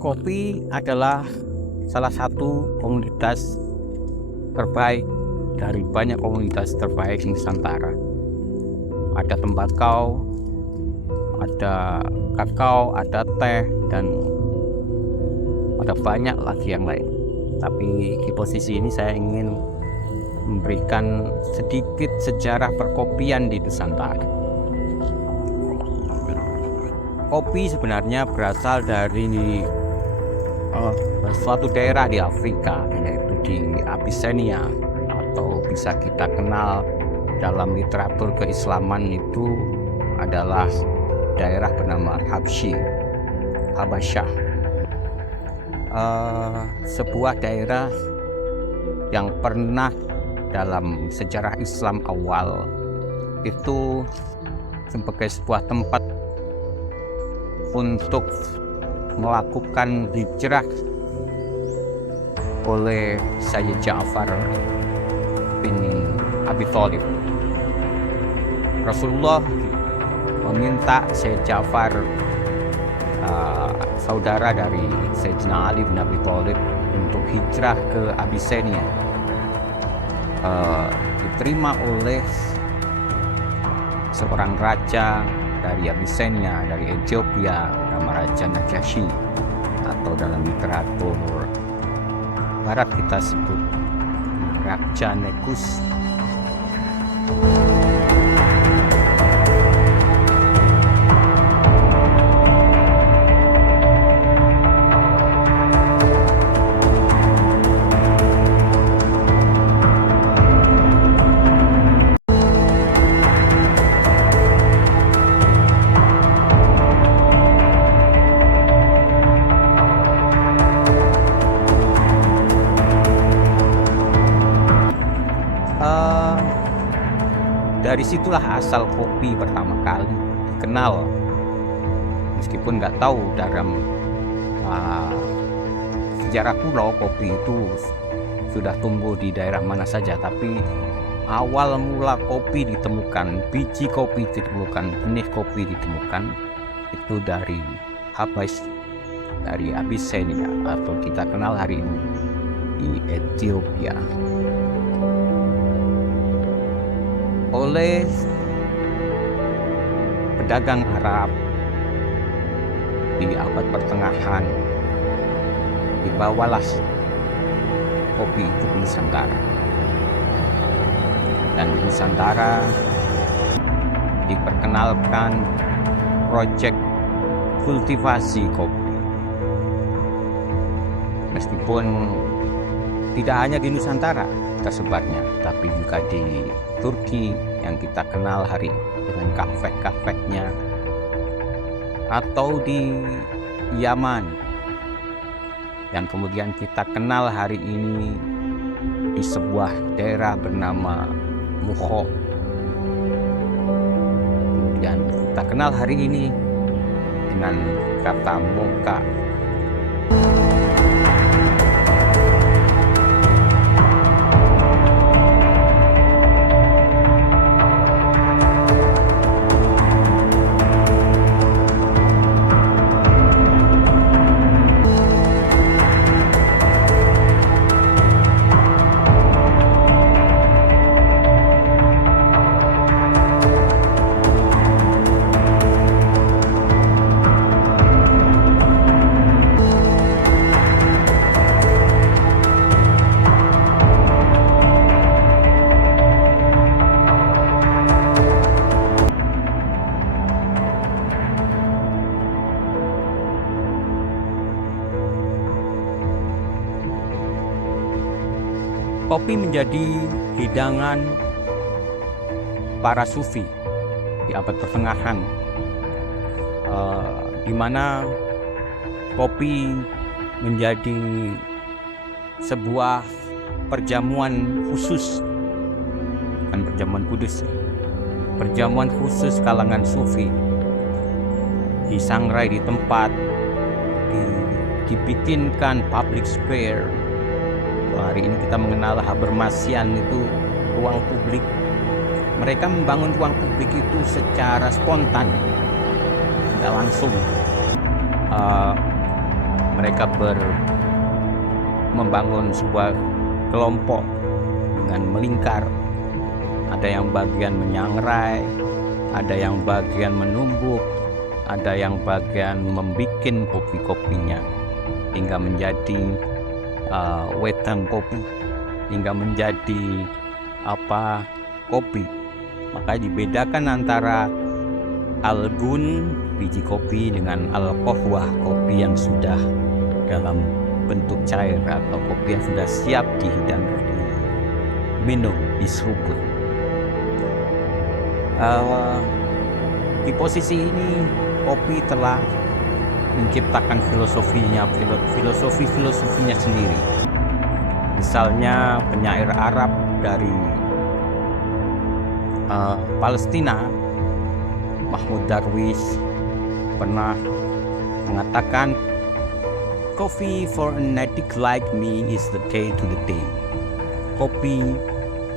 Kopi adalah salah satu komunitas terbaik dari banyak komunitas terbaik di Nusantara. Ada tembakau, ada kakao, ada teh, dan ada banyak lagi yang lain. Tapi di posisi ini saya ingin memberikan sedikit sejarah perkopian di Nusantara. Kopi sebenarnya berasal dari suatu daerah di Afrika, yaitu di Abyssinia, atau bisa kita kenal dalam literatur keislaman itu adalah daerah bernama Habasyah. Sebuah daerah yang pernah dalam sejarah Islam awal itu sebagai sebuah tempat untuk melakukan hijrah oleh Sayyid Ja'far bin Abi Thalib. Rasulullah meminta Sayyid Ja'far, saudara dari Sayyidina Ali bin Abi Thalib, untuk hijrah ke Abyssinia. Diterima oleh seorang raja dari Abyssinia, dari Ethiopia, nama Raja Najasyi, atau dalam literatur barat kita sebut Raja Negus. Dari situlah asal kopi pertama kali dikenal. Meskipun nggak tahu dalam sejarah kuno kopi itu sudah tumbuh di daerah mana saja, tapi awal mula kopi ditemukan, biji kopi ditemukan, benih kopi ditemukan itu dari dari Abyssinia, atau kita kenal hari ini di Ethiopia. Oleh pedagang Arab di abad pertengahan, dibawalah kopi itu ke Nusantara. Dan di Nusantara diperkenalkan proyek kultivasi kopi. Meskipun tidak hanya di Nusantara tersebarnya, tapi juga di Turki yang kita kenal hari dengan kafe-kafenya, atau di Yaman yang kemudian kita kenal hari ini di sebuah daerah bernama Mukho. Kemudian kita kenal hari ini dengan kata mocha. Kopi menjadi hidangan para sufi di abad pertengahan, di mana kopi menjadi sebuah perjamuan khusus, bukan perjamuan kudus, perjamuan khusus kalangan sufi, disangrai di tempat, dibikinkan public square. Hari ini kita mengenal Habermasian, itu ruang publik. Mereka membangun ruang publik itu secara spontan, tidak langsung. mereka membangun sebuah kelompok dengan melingkar. Ada yang bagian menyangrai, ada yang bagian menumbuk, ada yang bagian membikin kopi-kopinya hingga menjadi wedang kopi, hingga menjadi kopi. Maka dibedakan antara algun biji kopi dengan al-qahwah, kopi yang sudah dalam bentuk cair atau kopi yang sudah siap dihidangkan, minum, diseruput. Di posisi ini kopi telah menciptakan filosofinya sendiri. Misalnya penyair Arab dari Palestina, Mahmud Darwish, pernah mengatakan, "Coffee for an addict like me is the key to the day." Kopi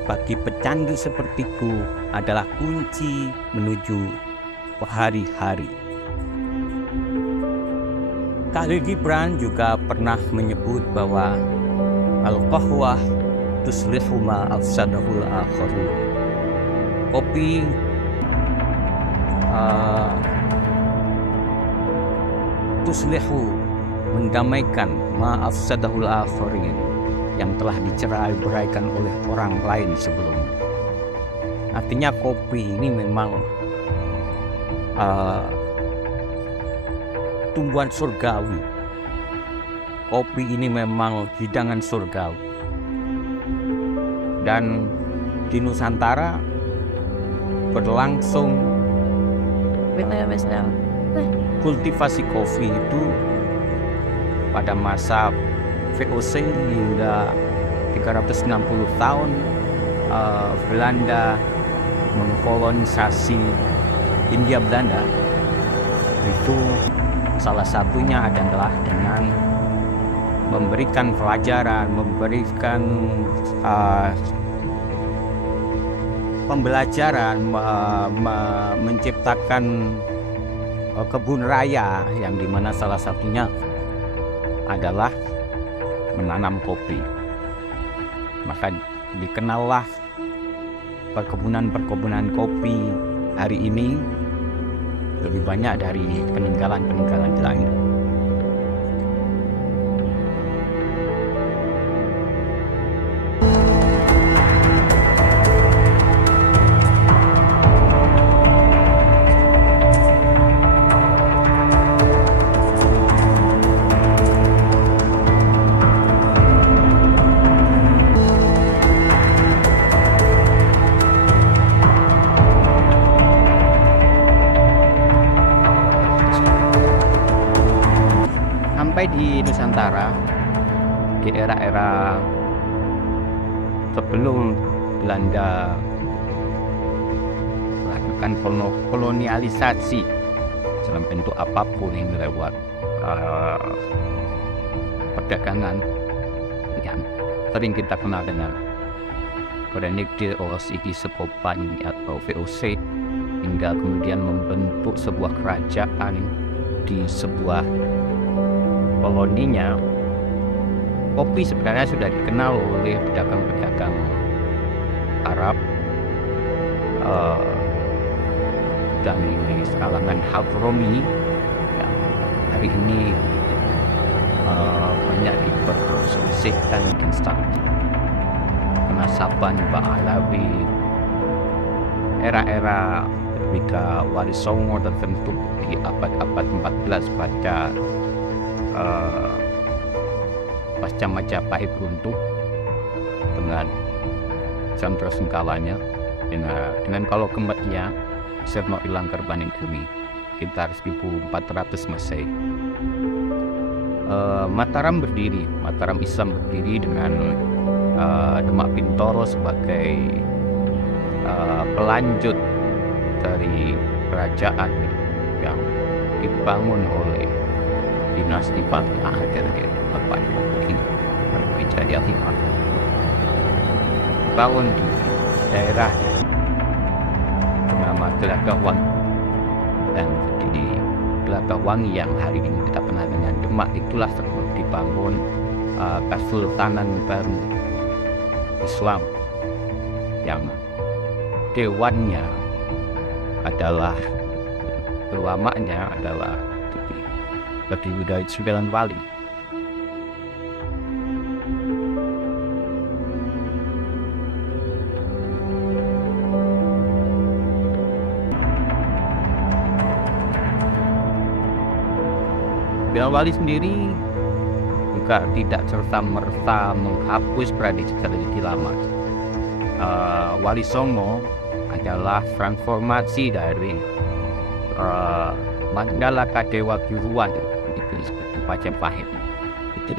bagi pecandu sepertiku adalah kunci menuju hari-hari. Khalil Gibran juga pernah menyebut bahwa al-qahwah tuslihu ma afsadahul akharun. Kopi tuslihu, mendamaikan, ma afsadahul akharin, yang telah dicerai-beraikan oleh orang lain sebelumnya. Artinya kopi ini memang tumbuhan surgawi. Kopi ini memang hidangan surgawi. Dan di Nusantara berlangsung kultivasi kopi itu pada masa VOC hingga 360 tahun Belanda mengkolonisasi Hindia Belanda. Itu salah satunya adalah dengan memberikan pelajaran, memberikan pembelajaran, menciptakan kebun raya yang dimana salah satunya adalah menanam kopi. Maka dikenallah perkebunan kopi hari ini lebih banyak dari peninggalan lain. Sampai di Nusantara di era-era sebelum Belanda melakukan kolonialisasi dalam bentuk apapun yang lewat perdagangan yang sering kita kenal dengan Verenigde Oostindiese Compagnie atau VOC, hingga kemudian membentuk sebuah kerajaan di sebuah koloninya. Kopi sebenarnya sudah dikenal oleh pedagang-pedagang Arab dan di kalangan Hadrami yang hari ini banyak diperselisihkan tentang penasaban Ba'alawi. Era-era ketika Wali Songo terbentuk di abad-abad 14 pada pasca Majapahit runtuh dengan Chandra Sengkalanya, dengan kalau kembalinya Serno Ilang Kerbaningkemi sekitar 1400 Masehi. Mataram Islam berdiri dengan Demak Bintoro sebagai pelanjut dari kerajaan yang dibangun oleh dinasti Batu Akhir Bapak Ibu Wijaya Lima, bangun di daerah bernama Gelagah Wangi dan di Gelagawangi yang hari ini kita kenal dengan Demak, itulah dibangun Kesultanan baru Islam yang dewannya adalah ulamanya adalah terdiri dari 9 wali. Sembilan wali sendiri juga tidak serta-merta menghapus tradisi lama. Wali Songo adalah transformasi dari Mandala Kadewa Kiruan itu Majapahit itu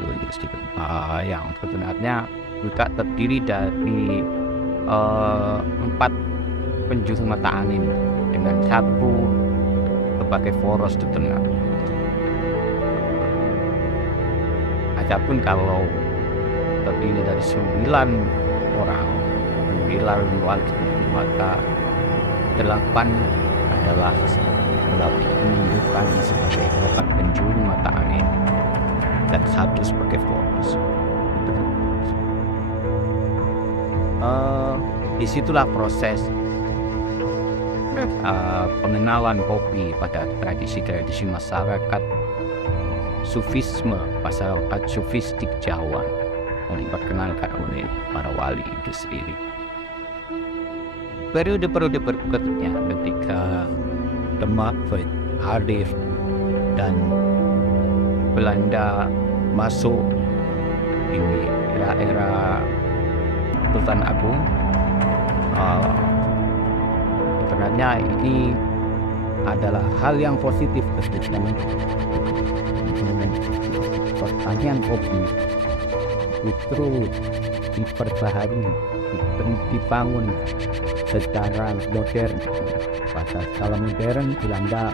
yang sebenarnya juga terdiri dari 4 penjuru mata angin dengan satu sebagai poros di tengah. Adapun kalau terdiri dari 9 orang, 9 wali, maka 8 adalah menunjukkan sebagai 8 penjuru mata angin dan 1 sebagai fokus. Disitulah proses pengenalan kopi pada tradisi masyarakat Sufisme, masyarakat Sufistik Jawa yang diperkenalkan oleh para wali itu sendiri. Periode-periode berikutnya ketika Demak hadir dan Belanda masuk ini era Sultan Agung, sebenarnya ini adalah hal yang positif ketika pertanian kopi justru diperbaharui, dibangun secara modern. Pada skala modern, Belanda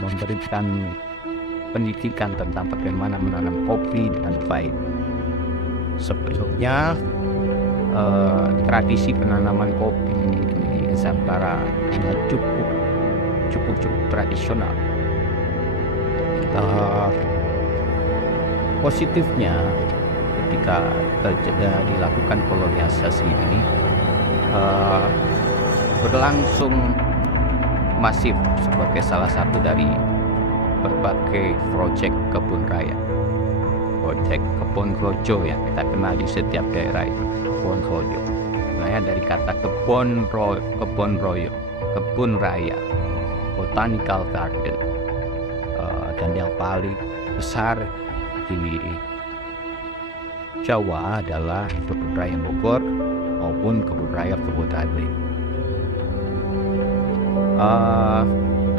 memberikan pendidikan tentang bagaimana menanam kopi dengan baik. Sebelumnya tradisi penanaman kopi di Nusantara cukup tradisional. Positifnya ketika dilakukan kolonialisasi ini berlangsung masif sebagai salah satu dari berbagai proyek kebun raya, proyek kebun rojo yang kita kenal di setiap daerah itu, kebun rojo. Nah, dari kata kebun royo, kebun raya, botanical garden, dan yang paling besar di Jawa adalah kebun raya Bogor maupun kebun raya Kebodali.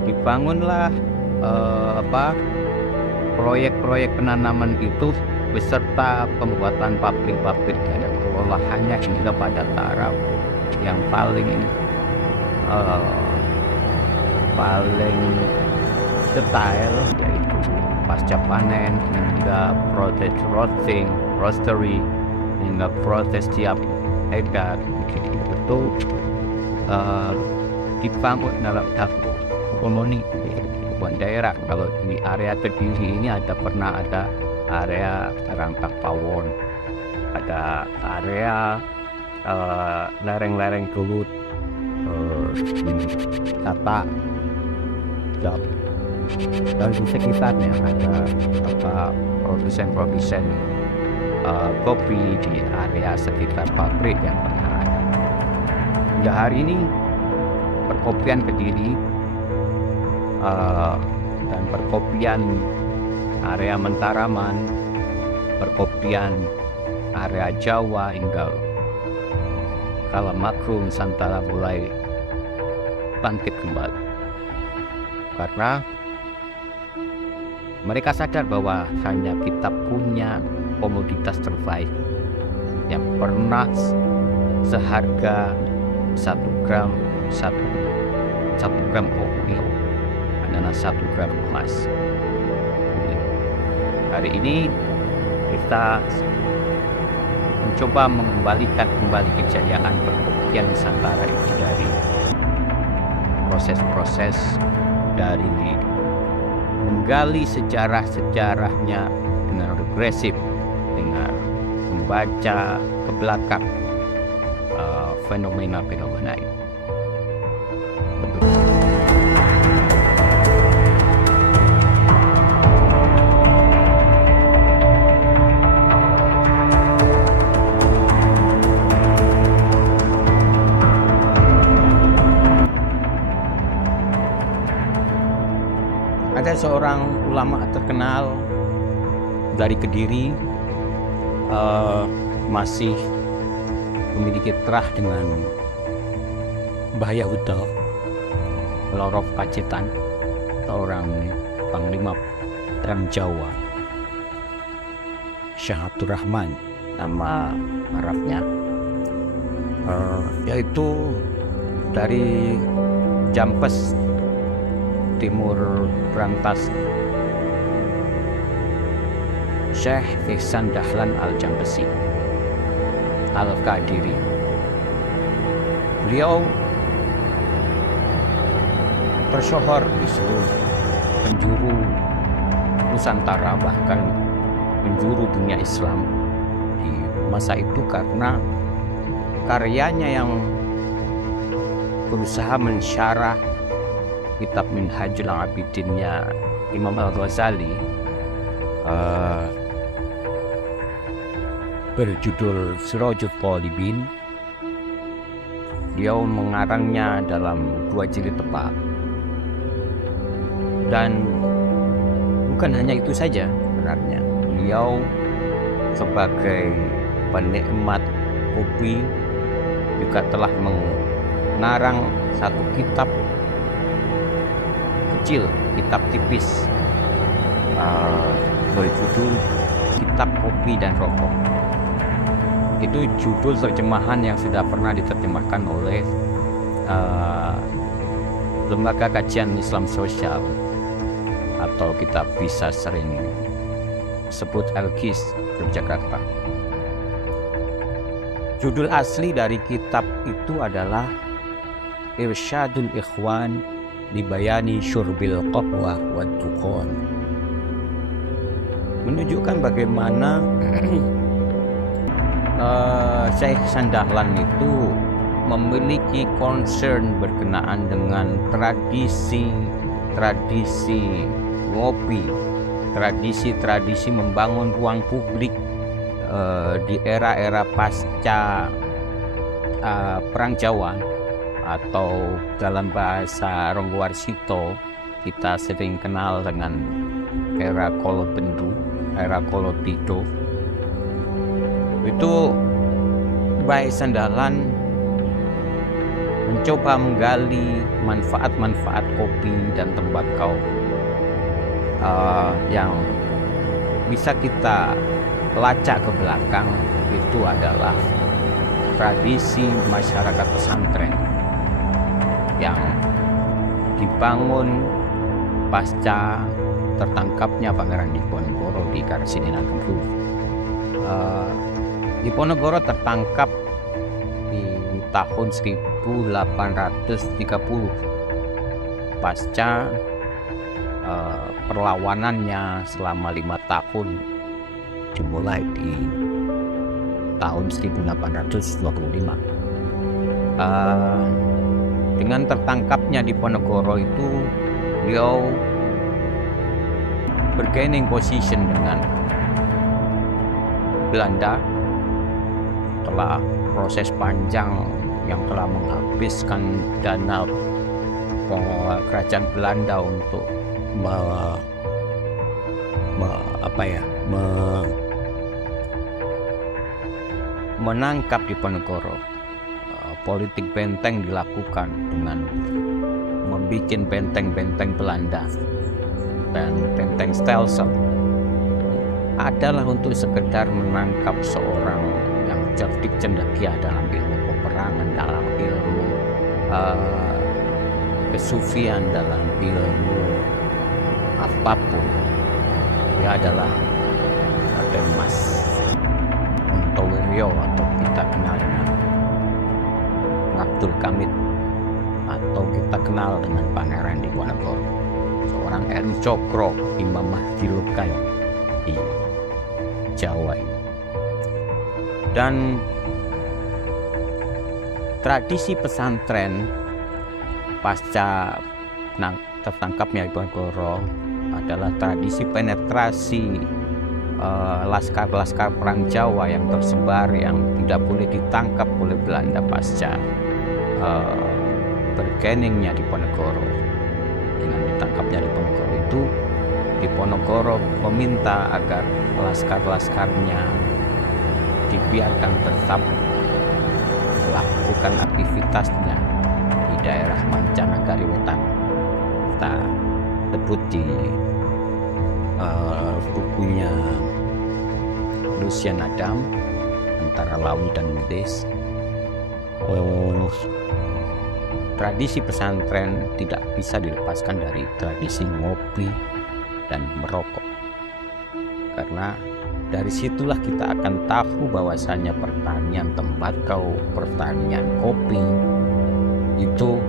Dibangunlah proyek-proyek penanaman itu beserta pembuatan pabrik-pabrik dan olahannya hingga pada taraf yang paling detail, yaitu pasca panen hingga proses roastery hingga proses siap edar. Itu dibangun dalam satu koloni kebun daerah. Kalau di area Kediri ini pernah ada area Rangkap Pawon, ada area lereng-lereng Gelut, Tata, dan di sekitarnya ada produsen kopi di area sekitar pabrik yang pernah ada. Hingga hari ini perkopian Kediri dan perkopian area Mentaraman, perkopian area Jawa hingga Kalamakru Nusantara mulai bangkit kembali karena mereka sadar bahwa hanya kita punya komoditas terbaik yang pernah seharga 1 gram kopi adalah 1 gram emas. Hari ini kita mencoba mengembalikan kembali kejayaan perkopian Nusantara ini dari proses-proses dari menggali sejarah-sejarahnya dengan regresif, dengan membaca ke belakang fenomena-fenomena itu. Ada seorang ulama terkenal dari Kediri, masih memiliki terah dengan Mbah Yahuda Lorof Pacitan, seorang panglima perang Jawa, Syekh Abdurrahman nama Arabnya, yaitu dari Jampes, Timur Brantas, Syekh Ihsan Dahlan Al-Jampesi Al-Qadiri. Beliau tersohor di seluruh penjuru Nusantara, bahkan penjuru dunia Islam di masa itu karena karyanya yang berusaha mensyarah kitab Minhajul Abidinnya Imam Al-Ghazali, berjudul Sirajul Talibin. Beliau mengarangnya dalam 2 jilid tebal. Dan bukan hanya itu saja sebenarnya. Beliau sebagai penikmat kopi juga telah mengarang satu kitab kecil, kitab tipis, berjudul Kitab Kopi dan Rokok. Itu judul terjemahan yang sudah pernah diterjemahkan oleh Lembaga Kajian Islam Sosial, atau kita bisa sering sebut LKIS Yogyakarta. Judul asli dari kitab itu adalah Irsyadul Ikhwan Dibayani Syurbil Qahwah wa Dukhan, menunjukkan bagaimana Syekh Ihsan Dahlan itu memiliki concern berkenaan dengan tradisi ngopi, tradisi membangun ruang publik di era-era pasca Perang Jawa, atau dalam bahasa Ronggowarsito kita sering kenal dengan era Kolobendu, era Kolotido. Itu Mbah Ihsan Dahlan mencoba menggali manfaat-manfaat kopi dan tembakau yang bisa kita lacak ke belakang. Itu adalah tradisi masyarakat pesantren yang dibangun pasca tertangkapnya Pangeran Diponegoro di Karsinenggolan. Diponegoro tertangkap di tahun 1830 pasca perlawanannya selama 5 tahun, dimulai di tahun 1825. Dengan tertangkapnya Diponegoro itu, beliau bargaining position dengan Belanda setelah proses panjang yang telah menghabiskan dana kerajaan Belanda untuk menangkap Diponegoro. Politik benteng dilakukan dengan membuat benteng-benteng Belanda, dan benteng Stelsel adalah untuk sekedar menangkap seorang yang cerdik cendekia dalam ilmu peperangan, dalam ilmu kesufian, dalam ilmu apapun. Dia adalah Raden Mas Ontowiryo, atau kita kenal dengan Abdul Kamit, atau kita kenal dengan Pangeran Diponegoro. seorang Eri Cokro Imam Mahdi Lokai di Jawa ini. Dan tradisi pesantren pasca tertangkapnya Diponegoro adalah tradisi penetrasi laskar-laskar perang Jawa yang tersebar, yang tidak boleh ditangkap oleh Belanda pasca bergeningnya Diponegoro. Dengan ditangkapnya Diponegoro itu, Diponegoro meminta agar laskar-laskarnya dibiarkan tetap melakukan aktivitasnya di daerah Mancanagari Wetan. Kita sebut di bukunya Lucian Adam, Antara Lawi dan Medes. Tradisi pesantren tidak bisa dilepaskan dari tradisi ngopi dan merokok, karena dari situlah kita akan tahu bahwasanya pertanian tembakau, pertanian kopi itu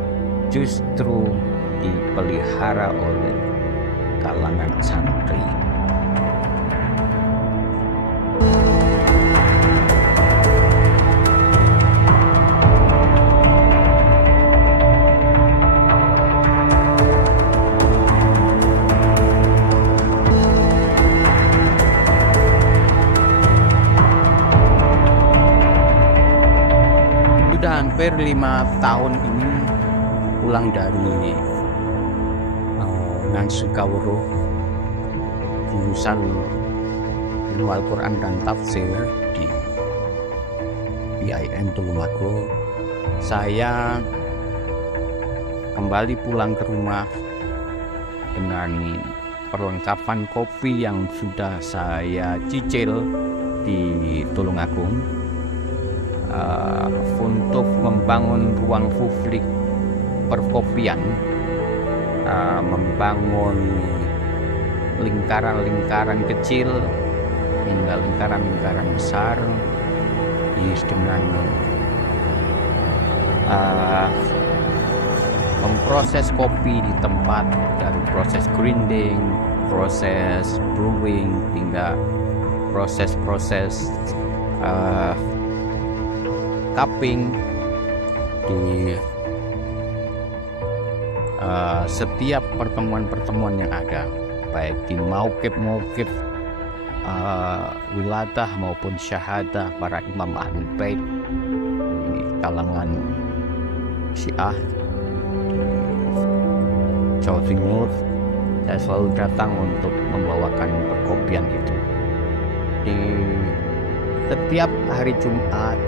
justru dipelihara oleh kalangan santri. Sudah hampir 5 tahun ini pulang dari Ngansukaworo, jurusan Ilmu Al-Quran dan Tafsir di IAIN Tulungagung. Saya kembali pulang ke rumah dengan perlengkapan kopi yang sudah saya cicil di Tulungagung, untuk membangun ruang publik perkopian, membangun lingkaran-lingkaran kecil hingga lingkaran-lingkaran besar dengan memproses kopi di tempat, dari proses grinding, proses brewing, hingga proses-proses cupping di setiap pertemuan-pertemuan yang ada, baik di mauqif wiladah maupun syahadah para imam ahlul bait di kalangan Syiah di Jawa Timur. Saya selalu datang untuk membawakan perkopian itu. Di setiap hari Jumat,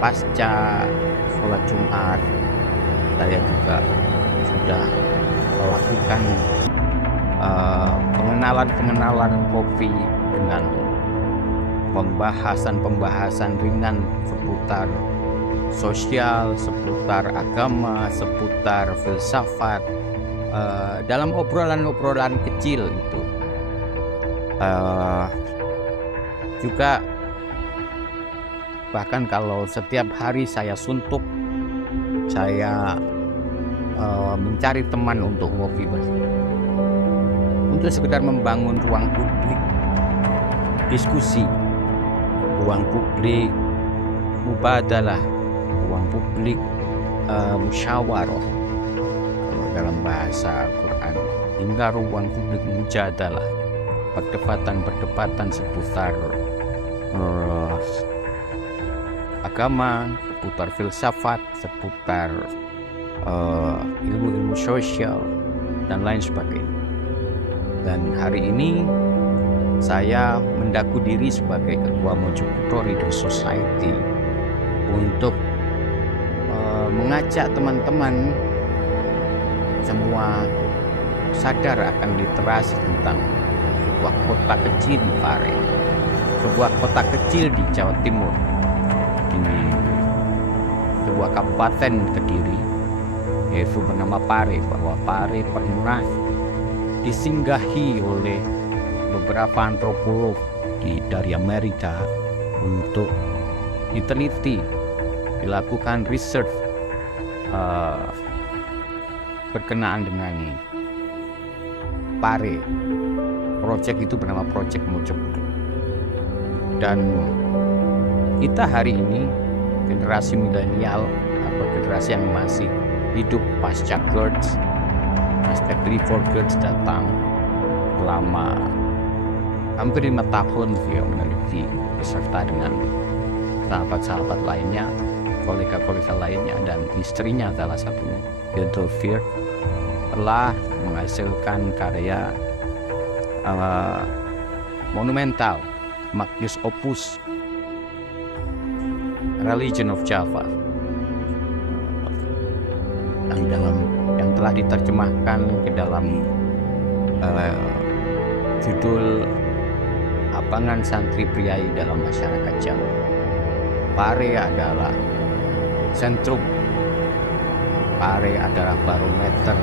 pasca sholat Jumat, saya juga sudah melakukan pengenalan kopi dengan pembahasan ringan seputar sosial, seputar agama, seputar filsafat, dalam obrolan-obrolan kecil itu. Juga bahkan kalau setiap hari saya suntuk, saya mencari teman untuk ngopi bersama, untuk sekedar membangun ruang publik diskusi, ruang publik mubadalah, ruang publik musyawarah kalau dalam bahasa Quran, hingga ruang publik mujadalah, perdebatan seputar agama, seputar filsafat, seputar ilmu-ilmu sosial dan lain sebagainya. Dan hari ini saya mendaku diri sebagai ketua Mojokerto Reader Society untuk mengajak teman-teman semua sadar akan literasi tentang sebuah kota kecil di Pare, sebuah kota kecil di Jawa Timur, di sebuah kabupaten Kediri, yaitu bernama Pare, bahwa Pare pernah disinggahi oleh beberapa antropolog dari Amerika untuk diteliti, dilakukan research berkenaan dengan Pare. Project itu bernama Project Mojokerto. Dan kita hari ini generasi milenial atau generasi yang masih hidup pasca GERD, pasca before GERD datang, selama hampir 5 tahun dia meneliti beserta dengan sahabat-sahabat lainnya, kolega-kolega lainnya, dan istrinya salah satunya, Yodel Fear, telah menghasilkan karya monumental, magnus opus, Religion of Java, yang telah diterjemahkan ke dalam judul Abangan Santri Priai dalam Masyarakat Jawa. Pare adalah sentrum, Pare adalah barometer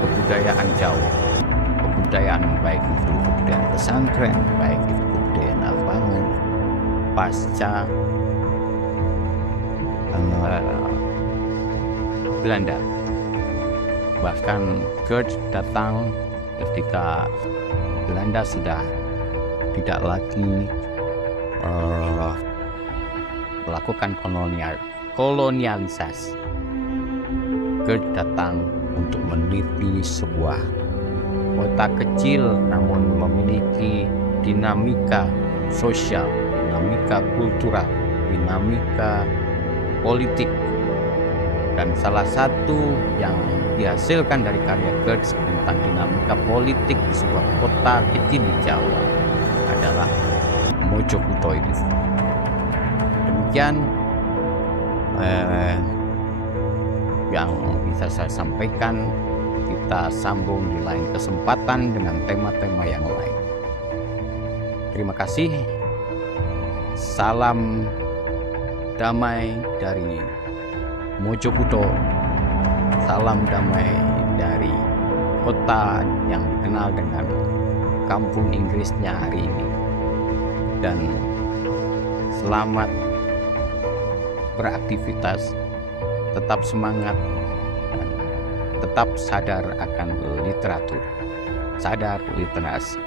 kebudayaan Jawa, kebudayaan baik itu kebudayaan pesantren, baik itu kebudayaan abangan pasca Belanda. Bahkan GERD datang ketika Belanda sudah tidak lagi melakukan kolonialisasi. GERD datang untuk meneliti sebuah kota kecil namun memiliki dinamika sosial, dinamika kultural, dinamika politik. Dan salah satu yang dihasilkan dari karya GERD tentang dinamika politik di sebuah kota kecil di Jawa adalah Mojokerto itu. Demikian yang bisa saya sampaikan. Kita sambung di lain kesempatan dengan tema-tema yang lain. Terima kasih. Salam damai dari Mojokerto. Salam damai dari kota yang dikenal dengan kampung Inggrisnya hari ini. Dan selamat beraktivitas, tetap semangat, dan tetap sadar akan literatur, sadar literasi.